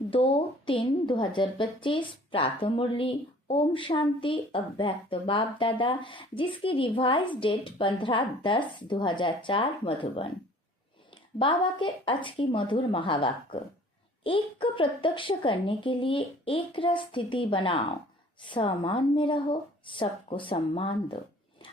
2/3/2025 प्रातः मुरली ओम शांति अव्यक्त बाप दादा, जिसकी रिवाइज डेट 15/10/2004 मधुबन। बाबा के आज की मधुर महावाक्य। एक को प्रत्यक्ष करने के लिए एक रस स्थिति बनाओ, समान में रहो, सबको सम्मान दो।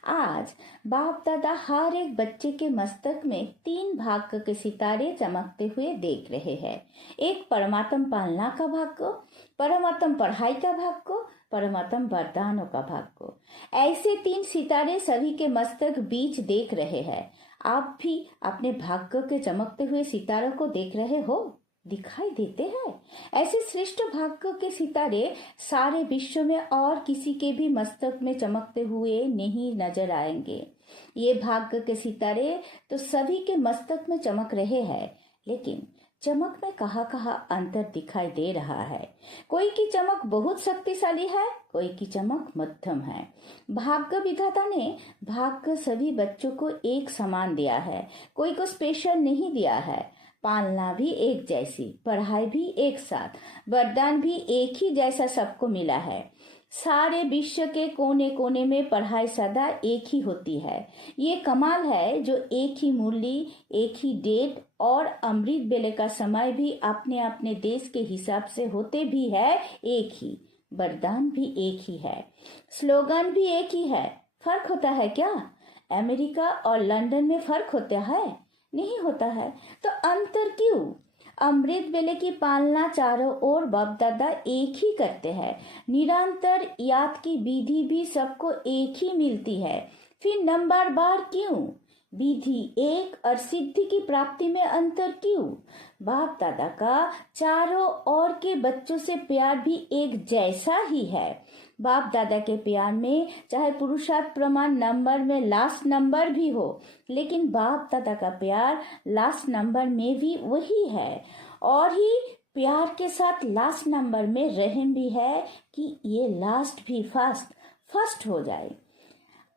आज बाप दादा हर एक बच्चे के मस्तक में 3 भाग्य के सितारे चमकते हुए देख रहे हैं। एक परमात्म पालना का भाग्य, परमात्म पढ़ाई का भाग्य, परमात्म वरदानों का भाग्य। ऐसे 3 सितारे सभी के मस्तक बीच देख रहे हैं। आप भी अपने भाग्य के चमकते हुए सितारों को देख रहे हो, दिखाई देते हैं। ऐसे श्रेष्ठ भाग्य के सितारे सारे विश्व में और किसी के भी मस्तक में चमकते हुए नहीं नजर आएंगे। ये भाग्य के सितारे तो सभी के मस्तक में चमक रहे हैं, लेकिन चमक में कहाँ अंतर दिखाई दे रहा है। कोई की चमक बहुत शक्तिशाली है, कोई की चमक मध्यम है। भाग्य विधाता ने भाग्य सभी बच्चों को एक समान दिया है, कोई को स्पेशल नहीं दिया है। पालना भी एक जैसी, पढ़ाई भी एक साथ, वरदान भी एक ही जैसा सबको मिला है। सारे विश्व के कोने कोने में पढ़ाई सदा एक ही होती है। ये कमाल है जो एक ही मुरली, एक ही डेट और अमृत बेले का समय भी अपने अपने देश के हिसाब से होते भी है एक ही। वरदान भी एक ही है, स्लोगन भी एक ही है। फर्क होता है क्या? अमेरिका और लंदन में फर्क होता है? नहीं होता है। तो अंतर क्यों? अमृत बेले की पालना चारों ओर बाप दादा एक ही करते हैं। निरंतर याद की विधि भी सबको एक ही मिलती है। फिर नंबर बार क्यों? विधि एक और सिद्धि की प्राप्ति में अंतर क्यों? बाप दादा का चारों ओर के बच्चों से प्यार भी एक जैसा ही है। बाप दादा के प्यार में चाहे पुरुषार्थ प्रमाण नंबर में लास्ट नंबर भी हो, लेकिन बाप दादा का प्यार लास्ट नंबर में भी वही है। और ही प्यार के साथ लास्ट नंबर में रहम भी है कि ये लास्ट भी फर्स्ट हो जाए।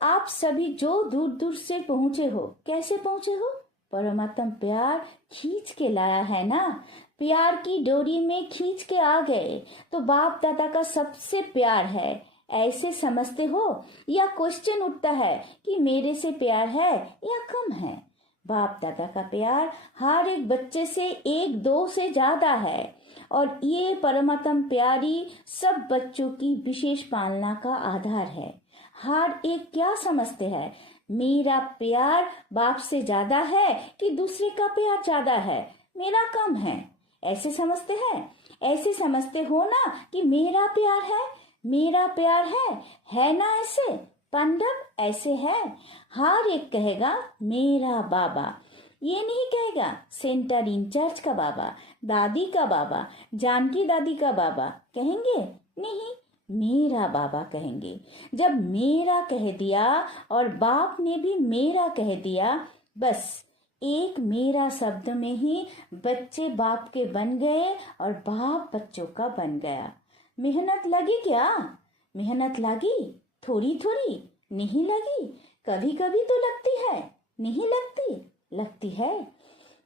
आप सभी जो दूर दूर से पहुंचे हो, कैसे पहुंचे हो? परमात्म प्यार खींच के लाया है ना। प्यार की डोरी में खींच के आ गए तो बाप दादा का सबसे प्यार है, ऐसे समझते हो? या क्वेश्चन उठता है कि मेरे से प्यार है या कम है? बाप दादा का प्यार हर एक बच्चे से 1-2 से ज्यादा है, और ये परमात्म प्यारी सब बच्चों की विशेष पालना का आधार है। हर एक क्या समझते हैं? मेरा प्यार बाप से ज्यादा है कि दूसरे का प्यार ज्यादा है, मेरा कम है, ऐसे समझते हैं? ऐसे समझते हो ना कि मेरा प्यार है ना? ऐसे पंडव ऐसे है। हर एक कहेगा मेरा बाबा, ये नहीं कहेगा सेंटर इंचार्ज का बाबा, दादी का बाबा, जानकी दादी का बाबा कहेंगे, नहीं, मेरा बाबा कहेंगे। जब मेरा कह दिया और बाप ने भी मेरा कह दिया, बस एक मेरा शब्द में ही बच्चे बाप के बन गए और बाप बच्चों का बन गया। मेहनत लगी क्या? मेहनत लगी? थोड़ी थोड़ी नहीं लगी, कभी कभी तो लगती है, नहीं लगती? लगती है।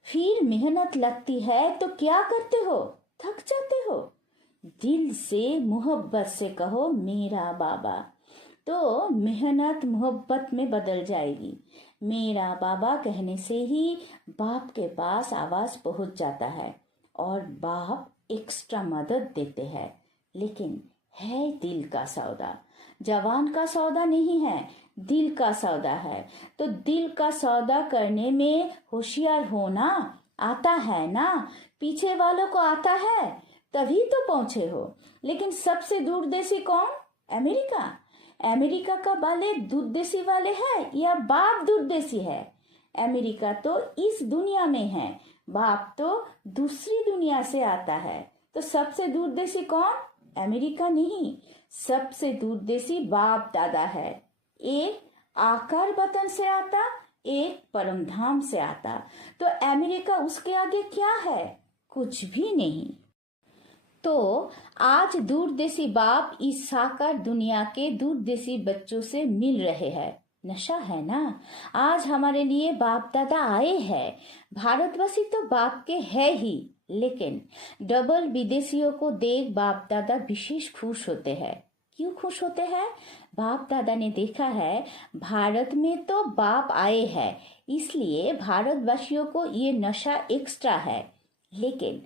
फिर मेहनत लगती है तो क्या करते हो? थक जाते हो। दिल से मोहब्बत से कहो मेरा बाबा, तो मेहनत मोहब्बत में बदल जाएगी। मेरा बाबा कहने से ही बाप के पास आवाज पहुंच जाता है और बाप एक्स्ट्रा मदद देते हैं। लेकिन है दिल का सौदा, जवान का सौदा नहीं है, दिल का सौदा है। तो दिल का सौदा करने में होशियार होना आता है ना? पीछे वालों को आता है तभी तो पहुंचे हो। लेकिन सबसे दूरदेशी कौन? अमेरिका। अमेरिका का वाले दूरदेशी वाले है या बाप दूरदेशी है? अमेरिका तो इस दुनिया में है, बाप तो दूसरी दुनिया से आता है। तो सबसे दूरदेशी कौन? अमेरिका नहीं, सबसे दूरदेशी बाप दादा है। एक आकार वतन से आता, एक परम धाम से आता। तो अमेरिका उसके आगे क्या है? कुछ भी नहीं। तो आज दूरदेशी बाप इस साकार दुनिया के दूरदेशी बच्चों से मिल रहे हैं। नशा है ना? आज हमारे लिए बाप दादा आए हैं। भारतवासी तो बाप के है ही, लेकिन डबल विदेशियों को देख बाप दादा विशेष खुश होते हैं। क्यों खुश होते हैं? बाप दादा ने देखा है भारत में तो बाप आए हैं, इसलिए भारतवासियों को ये नशा एक्स्ट्रा है। लेकिन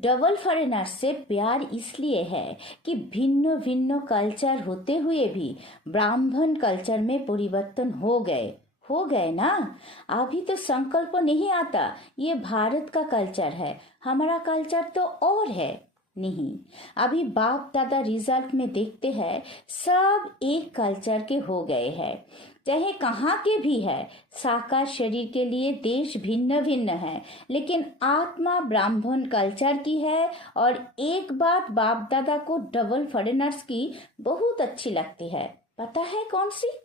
डबल फॉरेनर से प्यार इसलिए है कि भिन्न भिन्न कल्चर होते हुए भी ब्राह्मण कल्चर में परिवर्तन हो गए ना। अभी तो संकल्प नहीं आता ये भारत का कल्चर है, हमारा कल्चर तो और है। नहीं, अभी बाप दादा रिजल्ट में देखते हैं सब एक कल्चर के हो गए हैं, चाहे कहाँ के भी है। साकार शरीर के लिए देश भिन्न भिन्न है, लेकिन आत्मा ब्राह्मण कल्चर की है। और एक बात बाप दादा को डबल फॉरेनर्स की बहुत अच्छी लगती है, पता है कौन सी?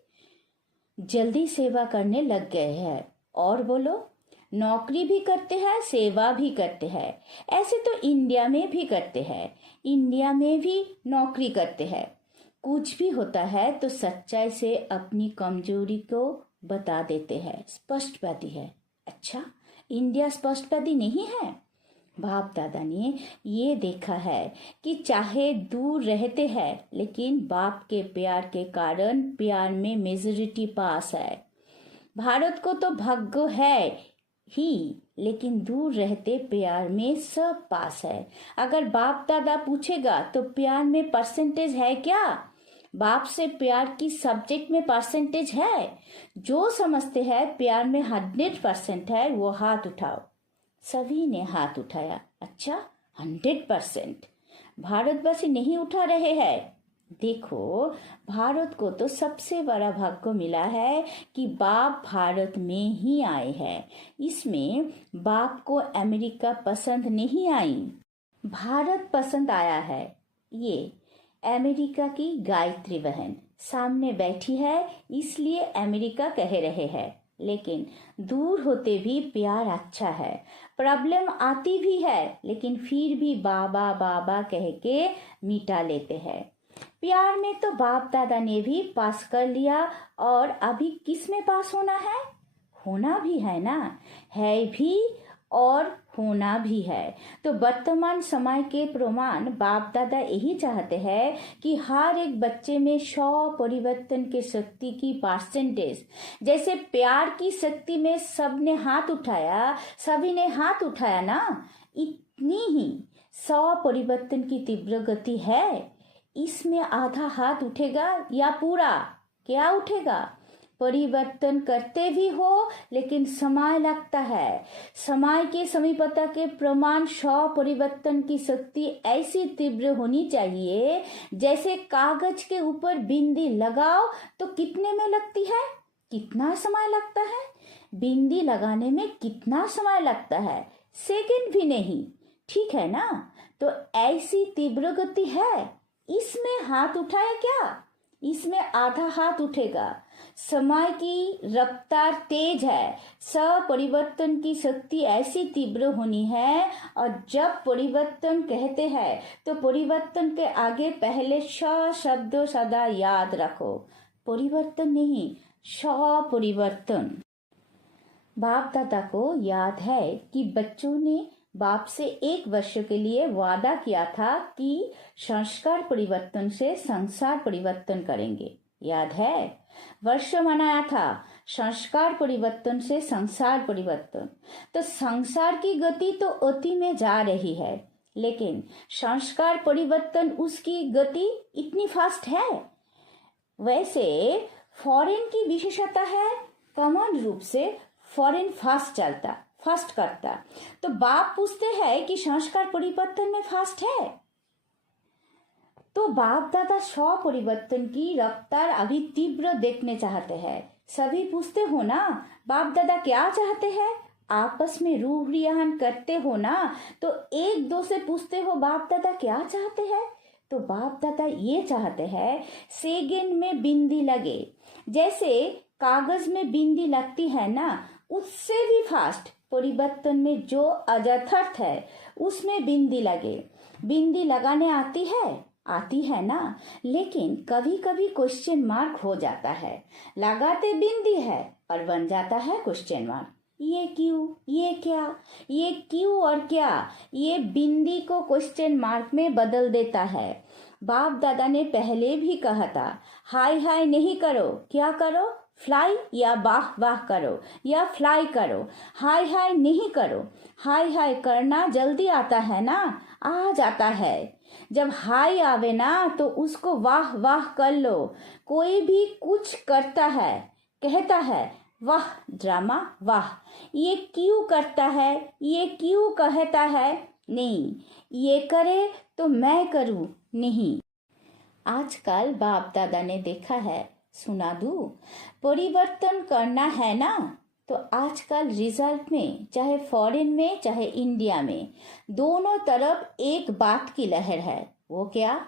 जल्दी सेवा करने लग गए हैं। और बोलो, नौकरी भी करते हैं, सेवा भी करते हैं। ऐसे तो इंडिया में भी करते हैं, इंडिया में भी नौकरी करते हैं। कुछ भी होता है तो सच्चाई से अपनी कमजोरी को बता देते हैं, स्पष्टवादी है। अच्छा, इंडिया स्पष्टवादी नहीं है? बाप दादा ने ये देखा है कि चाहे दूर रहते हैं, लेकिन बाप के प्यार के कारण प्यार में मेजोरिटी पास है। भारत को तो भाग्य है ही, लेकिन दूर रहते प्यार में सब पास है। अगर बाप दादा पूछेगा तो प्यार में परसेंटेज है क्या? बाप से प्यार की सब्जेक्ट में परसेंटेज है? जो समझते हैं प्यार में 100% है वो हाथ उठाओ। सभी ने हाथ उठाया। अच्छा, 100%? भारतवासी नहीं उठा रहे हैं। देखो, भारत को तो सबसे बड़ा भाग्य मिला है कि बाप भारत में ही आए हैं। इसमें बाप को अमेरिका पसंद नहीं आई, भारत पसंद आया है। ये अमेरिका की गायत्री बहन सामने बैठी है, इसलिए अमेरिका कह रहे हैं। लेकिन दूर होते भी प्यार अच्छा है। प्रॉब्लम आती भी है, लेकिन फिर भी बाबा बाबा कह के मिटा लेते हैं। प्यार में तो बाप दादा ने भी पास कर लिया, और अभी किस में पास होना है? होना भी है ना, है भी और होना भी है। तो वर्तमान समय के प्रमाण बाप दादा यही चाहते हैं कि हर एक बच्चे में 100 परिवर्तन के शक्ति की परसेंटेज, जैसे प्यार की शक्ति में सबने हाथ उठाया, सभी ने हाथ उठाया ना, इतनी ही 100 परिवर्तन की तीव्र गति है। इसमें आधा हाथ उठेगा या पूरा? क्या उठेगा? परिवर्तन करते भी हो, लेकिन समय लगता है। समय के समीपता के प्रमाण 100 परिवर्तन की शक्ति ऐसी तीव्र होनी चाहिए जैसे कागज के ऊपर बिंदी लगाओ तो कितने में लगती है? कितना समय लगता है? बिंदी लगाने में कितना समय लगता है? सेकंड भी नहीं, ठीक है ना? तो ऐसी तीव्र गति है। इसमें हाथ उठाया क्या? इसमें आधा हाथ उठेगा। समय की रफ्तार तेज है, परिवर्तन की शक्ति ऐसी तीव्र होनी है। और जब परिवर्तन कहते हैं तो परिवर्तन के आगे पहले शब्द सदा याद रखो। परिवर्तन नहीं, परिवर्तन। बाप दादा को याद है कि बच्चों ने बाप से 1 वर्ष के लिए वादा किया था कि संस्कार परिवर्तन से संसार परिवर्तन करेंगे। याद है? वर्ष मनाया था संस्कार परिवर्तन से संसार परिवर्तन। तो संसार की गति तो अति में जा रही है, लेकिन संस्कार परिवर्तन उसकी गति इतनी फास्ट है। वैसे फॉरेन की विशेषता है, कॉमन रूप से फॉरेन फास्ट करता। तो बाप पूछते हैं कि संस्कार परिवर्तन में फास्ट है? तो बाप दादा 100 परिवर्तन की रफ्तार अभी तीव्र देखने चाहते हैं। सभी पूछते हो ना, बाप दादा क्या चाहते हैं? आपस में रूह रियान करते हो ना, तो एक दो से पूछते हो बाप दादा क्या चाहते हैं? तो बाप दादा ये चाहते हैं सेकेंड में बिंदी लगे, जैसे कागज में बिंदी लगती है ना, उससे भी फास्ट परिवर्तन में जो अजथर्थ है उसमें बिंदी लगे। बिंदी लगाने आती है ना, लेकिन कभी कभी क्वेश्चन मार्क हो जाता है। लगाते बिंदी है और बन जाता है क्वेश्चन मार्क। ये क्यों, ये क्या, ये क्यों और क्या, ये बिंदी को क्वेश्चन मार्क में बदल देता है। बाप दादा ने पहले भी कहा था, हाय हाय नहीं करो, क्या करो, फ्लाई या वाह वाह करो या फ्लाई करो। हाय हाय नहीं करो, हाय हाय करना जल्दी आता है ना, आ जाता है। जब हाय आवे ना तो उसको वाह वाह कर लो। कोई भी कुछ करता है, कहता है वाह ड्रामा वाह, ये क्यों करता है, ये क्यों कहता है, नहीं ये करे तो मैं करूं, नहीं। आजकल बाप दादा ने देखा है, सुना दूं, परिवर्तन करना है ना तो आजकल रिजल्ट में, चाहे फॉरेन में चाहे इंडिया में, दोनों तरफ एक बात की लहर है। वो क्या,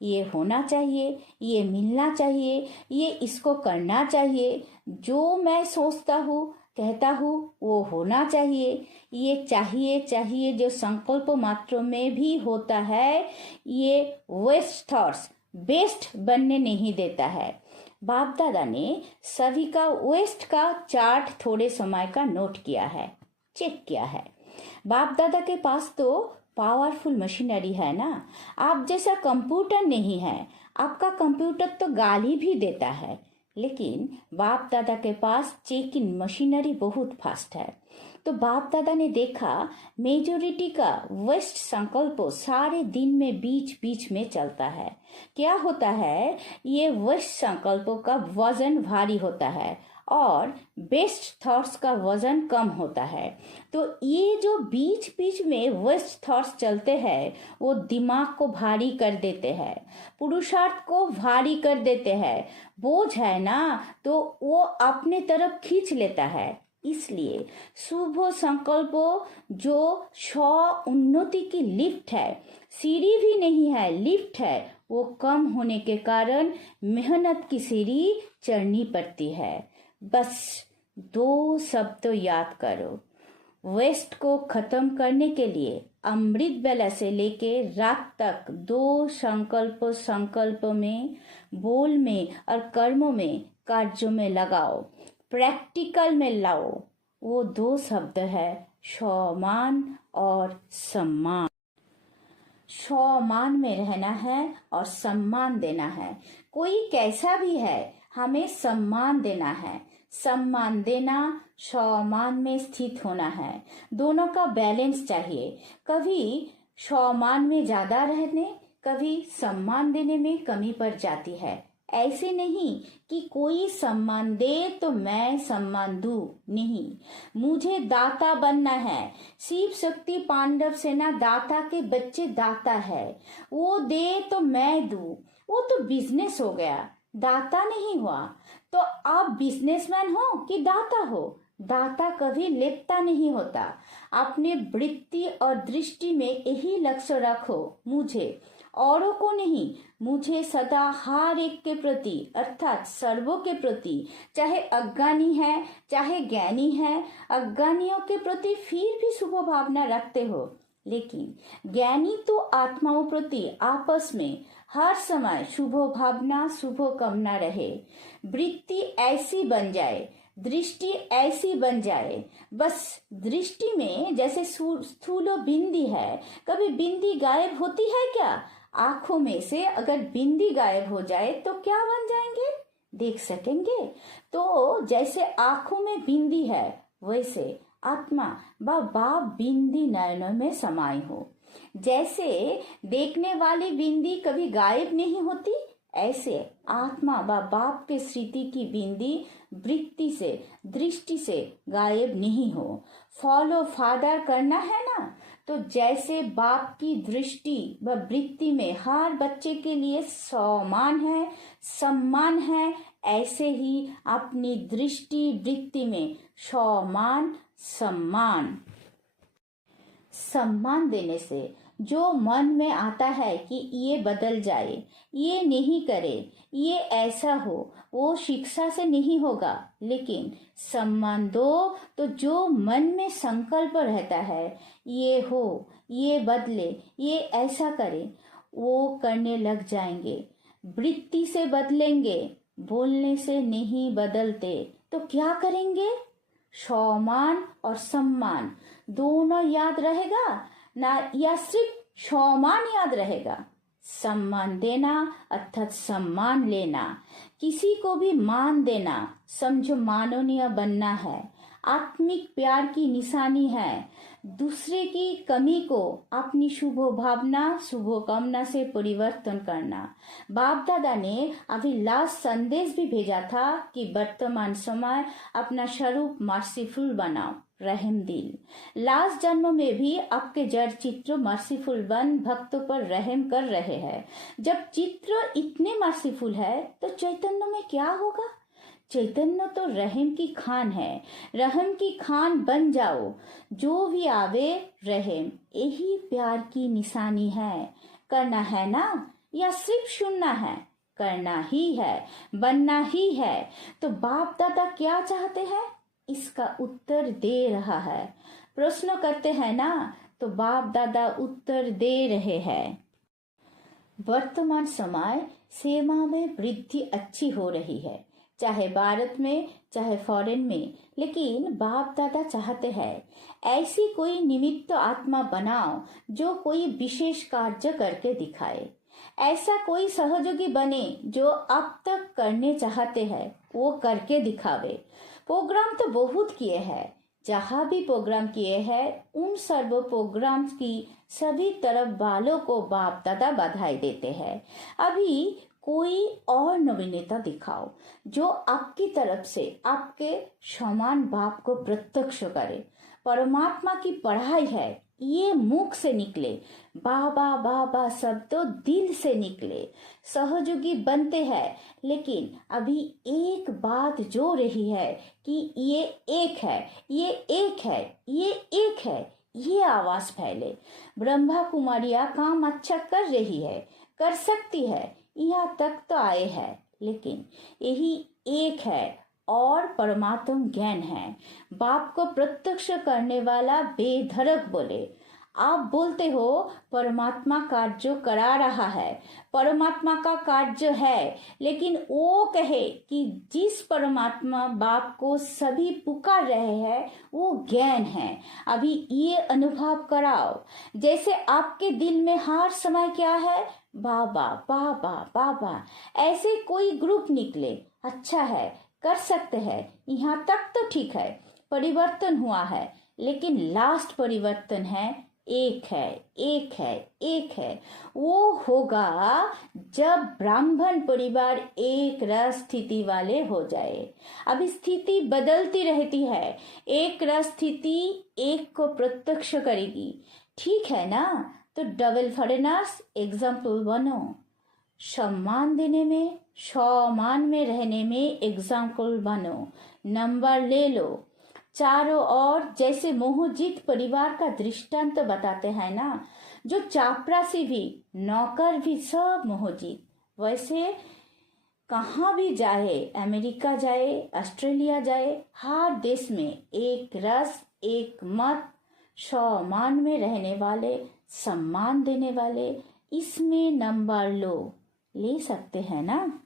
ये होना चाहिए, ये मिलना चाहिए, ये इसको करना चाहिए, जो मैं सोचता हूँ कहता हूँ वो होना चाहिए। ये चाहिए चाहिए जो संकल्प मात्र में भी होता है, ये वेस्ट थॉट्स बेस्ट बनने नहीं देता है। बाप दादा ने सभी का वेस्ट का चार्ट थोड़े समय का नोट किया है, चेक किया है। बाप दादा के पास तो पावरफुल मशीनरी है ना, आप जैसा कंप्यूटर नहीं है। आपका कंप्यूटर तो गाली भी देता है, लेकिन बाप दादा के पास चेक इन मशीनरी बहुत फास्ट है। तो बाप दादा ने देखा मेजोरिटी का वेस्ट संकल्प सारे दिन में बीच बीच में चलता है। क्या होता है, ये वेस्ट संकल्पों का वजन भारी होता है और बेस्ट थॉट्स का वजन कम होता है। तो ये जो बीच बीच में वेस्ट थॉट्स चलते हैं वो दिमाग को भारी कर देते हैं, पुरुषार्थ को भारी कर देते हैं। बोझ है ना तो वो अपने तरफ खींच लेता है। इसलिए शुभ संकल्पों जो उन्नति की लिफ्ट है, सीढ़ी भी नहीं है लिफ्ट है, वो कम होने के कारण मेहनत की सीढ़ी चढ़नी पड़ती है। बस 2 शब्द याद करो, वेस्ट को खत्म करने के लिए अमृत बेला से लेके रात तक 2 संकल्प में, बोल में और कर्मों में, कार्यों में लगाओ, प्रैक्टिकल में लाओ। वो 2 शब्द है सम्मान और सम्मान। सम्मान में रहना है और सम्मान देना है। कोई कैसा भी है, हमें सम्मान देना है। सम्मान देना सम्मान में स्थित होना है। दोनों का बैलेंस चाहिए। कभी सम्मान में ज्यादा रहने, कभी सम्मान देने में कमी पड़ जाती है। ऐसे नहीं कि कोई सम्मान दे तो मैं सम्मान दूं, नहीं, मुझे दाता बनना है। शिव शक्ति पांडव सेना दाता के बच्चे दाता है, वो दे तो मैं दूं। वो तो बिजनेस हो गया, दाता नहीं हुआ। तो आप बिजनेसमैन हो कि दाता हो, दाता कभी लेपता नहीं होता। अपने वृत्ति और दृष्टि में यही लक्ष्य रखो, मुझे, औरों को नहीं, मुझे सदा हर एक के प्रति अर्थात सर्वों के प्रति, चाहे अज्ञानी है चाहे ज्ञानी है। अज्ञानियों के प्रति फिर भी शुभ भावना रखते हो, लेकिन ज्ञानी तो आत्माओं प्रति आपस में हर समय शुभ भावना शुभ कामना रहे। वृत्ति ऐसी बन जाए, दृष्टि ऐसी बन जाए, बस दृष्टि में जैसे स्थूल बिंदी है, कभी बिंदी गायब होती है क्या? आंखों में से अगर बिंदी गायब हो जाए तो क्या बन जाएंगे, देख सकेंगे? तो जैसे आंखों में बिंदी है, वैसे आत्मा बाप बिंदी नयनों में समाई हो। जैसे देखने वाली बिंदी कभी गायब नहीं होती, ऐसे आत्मा बाप के स्मृति की बिंदी वृत्ति से दृष्टि से गायब नहीं हो। फॉलो फादर करना है ना, तो जैसे बाप की दृष्टि व वृत्ति में हर बच्चे के लिए सम्मान है, सम्मान है, ऐसे ही अपनी दृष्टि वृत्ति में सम्मान सम्मान सम्मान देने से जो मन में आता है कि ये बदल जाए, ये नहीं करे, ये ऐसा हो, वो शिक्षा से नहीं होगा। लेकिन सम्मान दो तो जो मन में संकल्प रहता है, ये हो, ये बदले, ये ऐसा करे, वो करने लग जाएंगे। वृत्ति से बदलेंगे, बोलने से नहीं बदलते तो क्या करेंगे? सम्मान और सम्मान दोनों याद रहेगा ना, या सिर्फ सम्मान याद रहेगा? सम्मान देना अर्थात सम्मान लेना, किसी को भी मान देना समझो माननीय बनना है, आत्मिक प्यार की निशानी है। दूसरे की कमी को अपनी शुभ भावना शुभ कामना से परिवर्तन करना। बाप दादा ने अभी लास्ट संदेश भी भेजा था कि वर्तमान समय अपना स्वरूप मर्सीफुल बनाओ, रहम दिल। लास्ट जन्म में भी आपके जड़ चित्र मर्सीफुल बन भक्तों पर रहम कर रहे हैं। जब चित्र इतने मर्सीफुल है तो चैतन्य में क्या होगा? चैतन्य तो रहम की खान है, रहम की खान बन जाओ। जो भी आवे रहम, यही प्यार की निशानी है। करना है ना, या सिर्फ सुनना है? करना ही है, बनना ही है। तो बाप दादा क्या चाहते हैं, इसका उत्तर दे रहा है। प्रश्न करते हैं ना, तो बाप दादा उत्तर दे रहे हैं। वर्तमान समय सेवा में वृद्धि अच्छी हो रही है, चाहे भारत में चाहे फॉरेन में। लेकिन बाप दादा चाहते हैं ऐसी कोई निमित्त आत्मा बनाओ जो कोई विशेष कार्य करके दिखाए। ऐसा कोई सहयोगी बने जो अब तक करने चाहते हैं वो करके दिखावे। प्रोग्राम तो बहुत किए हैं, जहाँ भी प्रोग्राम किए हैं उन सर्व प्रोग्राम की सभी तरफ वालों को बाप दादा बधाई देते हैं। अभी कोई और नवीनता दिखाओ जो आपकी तरफ से आपके समान बाप को प्रत्यक्ष करे। परमात्मा की पढ़ाई है, ये मुख से निकले, बाबा बाबा सब तो दिल से निकले। सहयोगी बनते हैं, लेकिन अभी एक बात जो रही है कि ये एक है, ये एक है, ये एक है, ये आवाज फैले। ब्रह्मा कुमारियां काम अच्छा कर रही है, कर सकती है, यहाँ तक तो आए हैं, लेकिन यही एक है और परमात्म ज्ञान है। बाप को प्रत्यक्ष करने वाला बेधड़क बोले। आप बोलते हो परमात्मा कार्य करा रहा है, परमात्मा का कार्य है, लेकिन वो कहे कि जिस परमात्मा बाप को सभी पुकार रहे हैं वो ज्ञान है। अभी ये अनुभव कराओ, जैसे आपके दिल में हर समय क्या है, बाबा बाबा बाबा। ऐसे कोई ग्रुप निकले, अच्छा है, कर सकते हैं, यहाँ तक तो ठीक है, परिवर्तन हुआ है। लेकिन लास्ट परिवर्तन है एक है, एक है, एक है। वो होगा जब ब्राह्मण परिवार एक रस स्थिति वाले हो जाए। अब स्थिति बदलती रहती है, एक रस स्थिति एक को प्रत्यक्ष करेगी, ठीक है ना? तो डबल फॉरेनर्स एग्जाम्पल बनो। सम्मान देने में, सम्मान में रहने में एग्जाम्पल बनो, नंबर ले लो। चारों ओर जैसे मोहजीत परिवार का दृष्टांत बताते हैं ना, जो चापरासी भी नौकर भी सब मोहजीत। वैसे कहाँ भी जाए, अमेरिका जाए, ऑस्ट्रेलिया जाए, हर देश में एक रस एक मत, सम्मान में रहने वाले, सम्मान देने वाले, इसमें नंबर ले सकते हैं ना।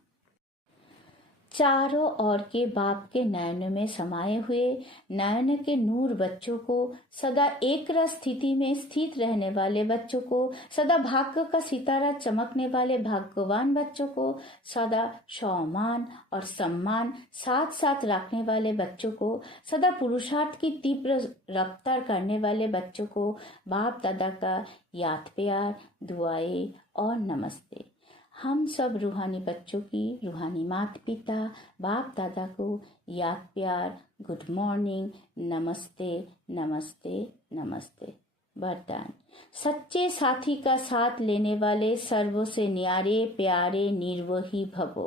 चारों ओर के बाप के नयन में समाये हुए नयन के नूर बच्चों को, सदा एक रस स्थिति में स्थित रहने वाले बच्चों को, सदा भाग्य का सितारा चमकने वाले भाग्यवान बच्चों को, सदा सम्मान और सम्मान साथ साथ रखने वाले बच्चों को, सदा पुरुषार्थ की तीव्र रफ्तार करने वाले बच्चों को बाप दादा का याद प्यार, दुआएं और नमस्ते। हम सब रूहानी बच्चों की, रूहानी माता पिता बाप दादा को याद प्यार, गुड मॉर्निंग, नमस्ते नमस्ते नमस्ते। वरदान, सच्चे साथी का साथ लेने वाले सर्वों से न्यारे प्यारे निर्वही भवो।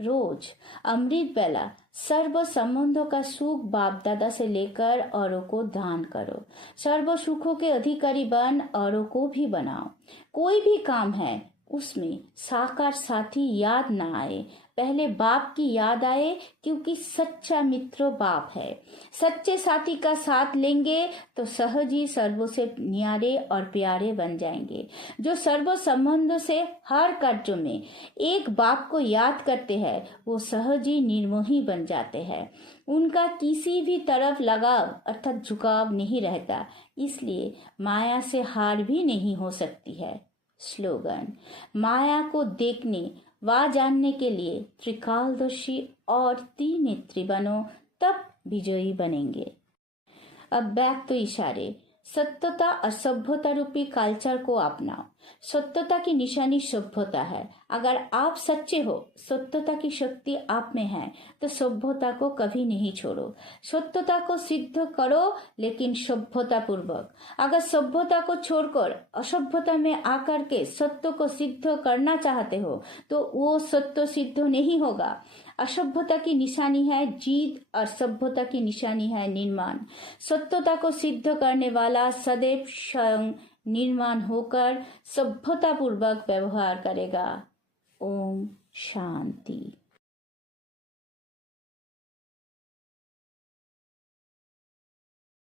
रोज अमृत बेला सर्व संबंधों का सुख बाप दादा से लेकर औरों को दान करो। सर्व सुखों के अधिकारी बन औरों को भी बनाओ। कोई भी काम है उसमें साकार साथी याद ना आए, पहले बाप की याद आए, क्योंकि सच्चा मित्र बाप है। सच्चे साथी का साथ लेंगे तो सहज ही सर्वों से न्यारे और प्यारे बन जाएंगे। जो सर्व संबंधों से हर कार्यों में एक बाप को याद करते हैं, वो सहज ही निर्मोही बन जाते हैं। उनका किसी भी तरफ लगाव अर्थात झुकाव नहीं रहता, इसलिए माया से हार भी नहीं हो सकती है। स्लोगन: माया को देखने व जानने के लिए त्रिकालदर्शी और त्रिनेत्री बनो, तब विजयी बनेंगे। अब बैक तो इशारे। सत्यता और सभ्यता रूपी कल्चर को अपनाओ। सत्यता की निशानी सभ्यता है। अगर आप सच्चे हो, सत्यता की शक्ति आप में है, तो सभ्यता को कभी नहीं छोड़ो। सत्यता को सिद्ध करो, लेकिन सभ्यता पूर्वक। अगर सभ्यता को छोड़कर असभ्यता में आकर के सत्य को सिद्ध करना चाहते हो, तो वो सत्य सिद्ध नहीं होगा। असभ्यता की निशानी है जीत और सभ्यता की निशानी है निर्माण। सत्यता को सिद्ध करने वाला सदैव स्वयं निर्माण होकर सभ्यता पूर्वक व्यवहार करेगा। ओम शांति।